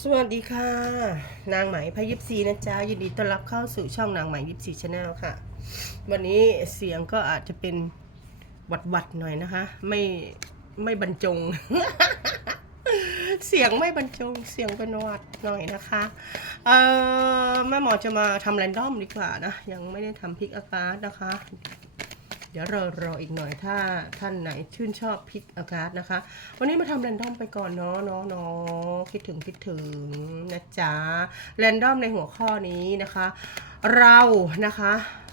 สวัสดีค่ะ นางไหมพยิบซีนะจ๊ะยินดีต้อนรับเข้าสู่ช่องนางไหมยิบซีชาแนลค่ะ วันนี้เสียงก็อาจจะเป็นวัดวัดๆหน่อยนะคะ ไม่ไม่บรรจง เสียงไม่บรรจงเสียงเป็นวัดหน่อยนะคะเออแม่หมอจะมาทำแรนดอมดีกว่านะ ยังไม่ได้ทำพิกอากาศนะคะ เดี๋ยวรอรออีกหน่อยถ้าท่านไหนชื่นชอบพิกอากาศนะคะ วันนี้มาทำแรนดอมไปก่อนเนาะเนาะเนาะคิดถึงคิดถึงนะจ๊ะแรนดอมในหัวข้อนี้นะคะ เรานะคะ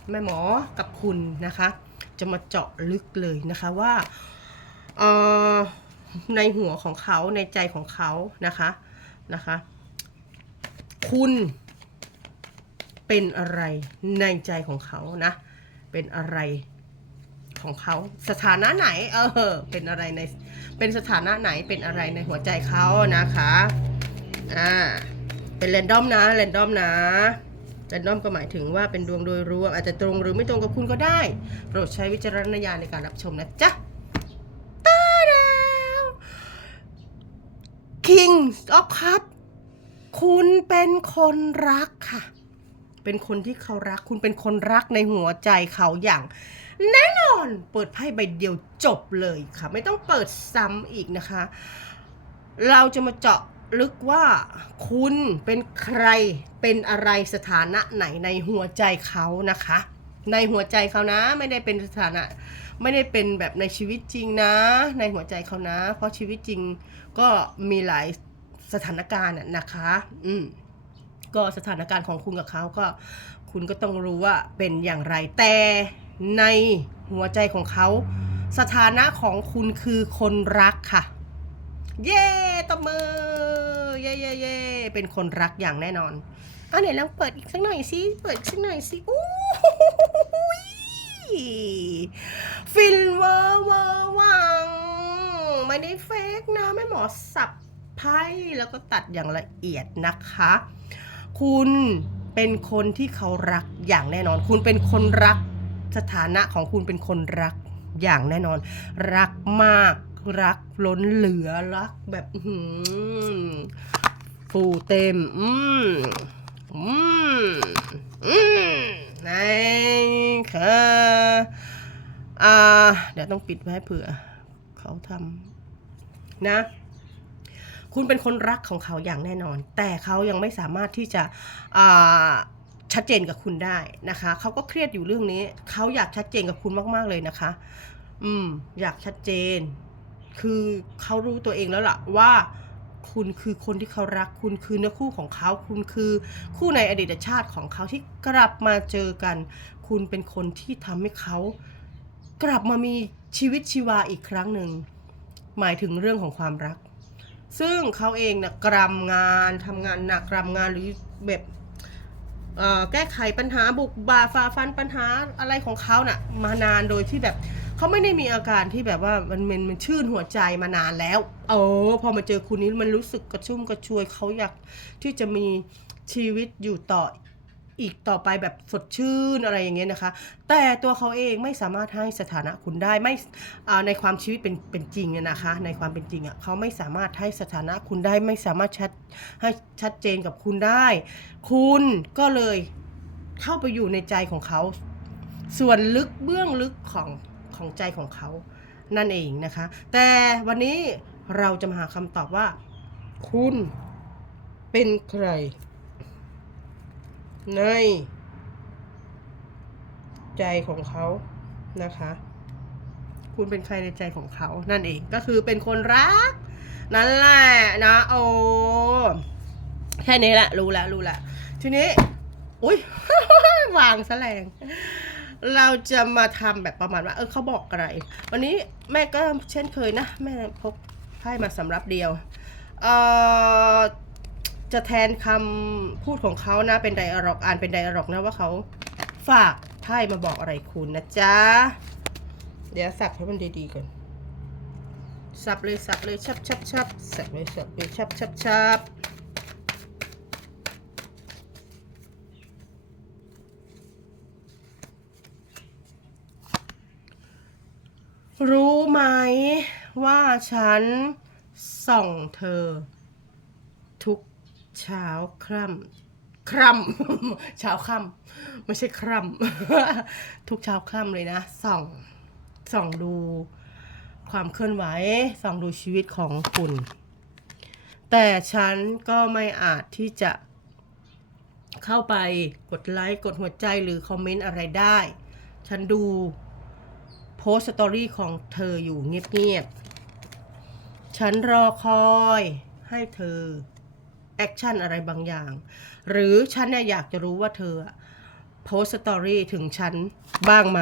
แม่หมอกับคุณนะคะ จะมาเจาะลึกเลยนะคะว่าในหัวของเขาในใจของเขานะคะนะคะ คุณเป็นอะไรในใจของเขานะ เป็นอะไร ของเขาสถานะไหน เออ เป็นอะไรใน เป็นสถานะไหน เป็นอะไรในหัวใจเขานะคะ อ่า เป็นแรนดอมนะแรนดอมนะแรนดอมก็หมายถึงว่าเป็นดวงโดยรวมอาจจะตรงหรือไม่ตรงกับคุณก็ได้ โปรดใช้วิจารณญาณในการรับชมนะจ๊ะตาดาว King of Cup คุณเป็นคนรักค่ะ เป็นคนที่เขารักคุณเป็นคนรักในหัวใจเขาอย่าง แน่นอนเปิดไพ่ใบเดียวจบเลยค่ะ ไม่ต้องเปิดซ้ำอีกนะคะ เราจะมาเจาะลึกว่าคุณเป็นใครเป็นอะไรสถานะไหนในหัวใจเขานะคะ ในหัวใจเขานะ ไม่ได้เป็นสถานะ ไม่ได้เป็นแบบในชีวิตจริงนะ ในหัวใจเขานะ เพราะชีวิตจริงก็มีหลายสถานการณ์นะคะ อืม ก็สถานการณ์ของคุณกับเขาก็ คุณก็ต้องรู้ว่าเป็นอย่างไรแต่ในหัวใจของเขา สถานะของคุณคือคนรักค่ะ เย้ตบมือเย้เย้เย้เป็นคนรักอย่างแน่นอนอะไหนลองเปิดอีกสักหน่อยสิเปิดสักหน่อยสิอู้หูยฟินเวอร์เวอร์วังไม่ได้เฟกนะแม่หมอสับไพ่แล้วก็ตัดอย่างละเอียดนะคะ คุณเป็นคนที่เขารักอย่างแน่นอน คุณเป็นคนรักสถานะของคุณเป็นคนรักอย่างแน่นอน รักมากรักล้นเหลือรักแบบอื้อหือฟูเต็ม อืมอืมอืมในค่ะอ่าเดี๋ยวต้องปิดไว้เผื่อ เขาทำนะ คุณเป็นคนรักของเขาอย่างแน่นอน แต่เขายังไม่สามารถที่จะชัดเจนกับคุณได้นะคะ เขาก็เครียดอยู่เรื่องนี้ เขาอยากชัดเจนกับคุณมาก ๆ เลยนะคะ อืม อยากชัดเจน คือเขารู้ตัวเองแล้วล่ะว่าคุณคือคนที่เขารัก คุณคือเนื้อคู่ของเขา คุณคือคู่ในอดีตชาติของเขาที่กลับมาเจอกัน คุณเป็นคนที่ทำให้เขากลับมามีชีวิตชีวาอีกครั้งหนึ่ง หมายถึงเรื่องของความรัก ซึ่งเขาเองนะกรำงานทำงานหนักกรำงานหรือแบบแก้ไขปัญหาบุกบาฝ่าฟันปัญหาอะไรของเขาน่ะมานานโดยที่แบบเขาไม่ได้มีอาการที่แบบว่ามันมันมันชื่นหัวใจมานานแล้ว เออพอมาเจอคุณนี้มันรู้สึกกระชุ่มกระชวยเขาอยากที่จะมีชีวิตอยู่ต่อ อีกต่อไปแบบสดชื่นอะไรอย่างเงี้ยนะคะ แต่ตัวเขาเองไม่สามารถให้สถานะคุณได้ไม่ในความชีวิตเป็นเป็นจริงนะคะ ในความเป็นจริงอะเขาไม่สามารถให้สถานะคุณได้ไม่สามารถชัดให้ชัดเจนกับคุณได้ คุณก็เลยเข้าไปอยู่ในใจของเขา ส่วนลึกเบื้องลึกของของใจของเขานั่นเองนะคะ แต่วันนี้เราจะมาหาคำตอบว่า คุณเป็นใคร ใน ใจของเขานะคะ คุณเป็นใครในใจของเขา นั่นเองก็คือเป็นคนรัก นั่นแหละนะโอ้แค่นี้แหละ รู้แล้วรู้แล้วทีนี้ อุ้ยวางซะแรงเราจะมาทำแบบประมาณว่า เออเขาบอกอะไร วันนี้แม่ก็เช่นเคยนะ แม่พกไพ่มาสำหรับเดียว เอ่อ จะแทนคำพูดของเขานะเป็นไดอะล็อกอ่านเป็นไดอะล็อกนะว่าเขาฝากไพ่มาบอกอะไรคุณนะจ๊ะ เดี๋ยวสับให้มันดีๆก่อนสับเลยสับเลยชับชับชับสับเลยสับเลยชับชับชับรู้ไหมว่าฉันส่องเธอ ทุก เช้าคร่ำคร่ำเช้าค่ำไม่ใช่คร่ำทุกเช้าคร่ำเลยนะส่องส่องดูความเคลื่อนไหวส่องดูชีวิตของคุณ แต่ฉันก็ไม่อาจที่จะเข้าไปกดไลค์กดหัวใจหรือคอมเมนต์อะไรได้ ฉันดูโพสต์สตอรี่ของเธออยู่เงียบๆ ฉันรอคอยให้เธอ แอคชั่นอะไรบางอย่าง หรือฉันเนี่ยอยากจะรู้ว่าเธอโพสต์สตอรี่ถึงฉันบ้างไหม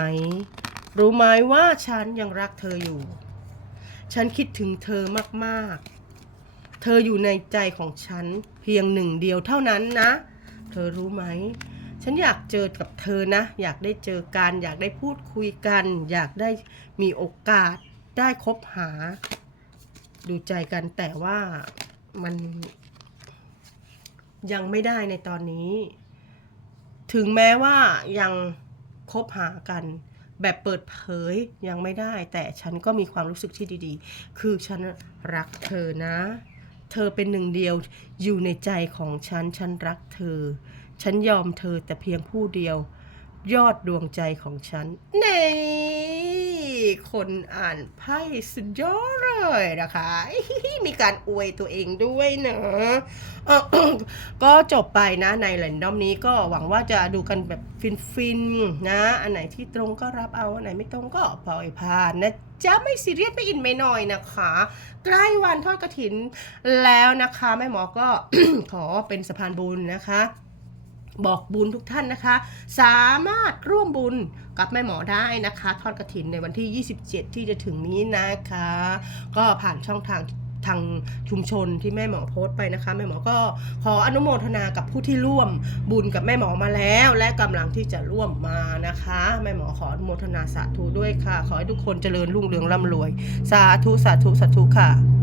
รู้ไหมว่าฉันยังรักเธออยู่ ฉันคิดถึงเธอมากๆ เธออยู่ในใจของฉันเพียงหนึ่งเดียวเท่านั้นนะ เธอรู้ไหม ฉันอยากเจอกับเธอนะ อยากได้เจอกัน อยากได้พูดคุยกัน อยากได้มีโอกาสได้คบหา ดูใจกันแต่ว่ามัน ยังไม่ได้ในตอนนี้ ถึงแม้ว่ายังคบหากันแบบเปิดเผยยังไม่ได้ แต่ฉันก็มีความรู้สึกที่ดีๆ คือฉันรักเธอนะ เธอเป็นหนึ่งเดียวอยู่ในใจของฉัน ฉันรักเธอ ฉันยอมเธอแต่เพียงผู้เดียว ยอดดวงใจของฉันนี่คนอ่านไพ่สุดยอ เลยนะคะมีการอวยตัวเองด้วยเนอะก็จบไปนะในแรนดอมนี้ก็หวังว่าจะดูกันแบบฟินๆนะ อันไหนที่ตรงก็รับเอา อันไหนไม่ตรงก็ปล่อยผ่านนะจะไม่ซีเรียสไม่อินไม่น้อยนะคะ ใกล้วันทอดกระถินแล้วนะคะ แม่หมอก็ขอเป็นสะพานบุญนะคะ บอกบุญทุกท่านนะคะ สามารถร่วมบุญกับแม่หมอได้นะคะ ทอดกระถินในวันที่ 27 ที่จะถึงนี้นะคะ ก็ผ่านช่องทางทางชุมชนที่แม่หมอโพสต์ไปนะคะ แม่หมอก็ขออนุโมทนากับผู้ที่ร่วมบุญกับแม่หมอมาแล้ว และกำลังที่จะร่วมมานะคะ แม่หมอขออนุโมทนาสาธุด้วยค่ะ ขอให้ทุกคนเจริญรุ่งเรืองร่ำรวย สาธุสาธุสาธุค่ะ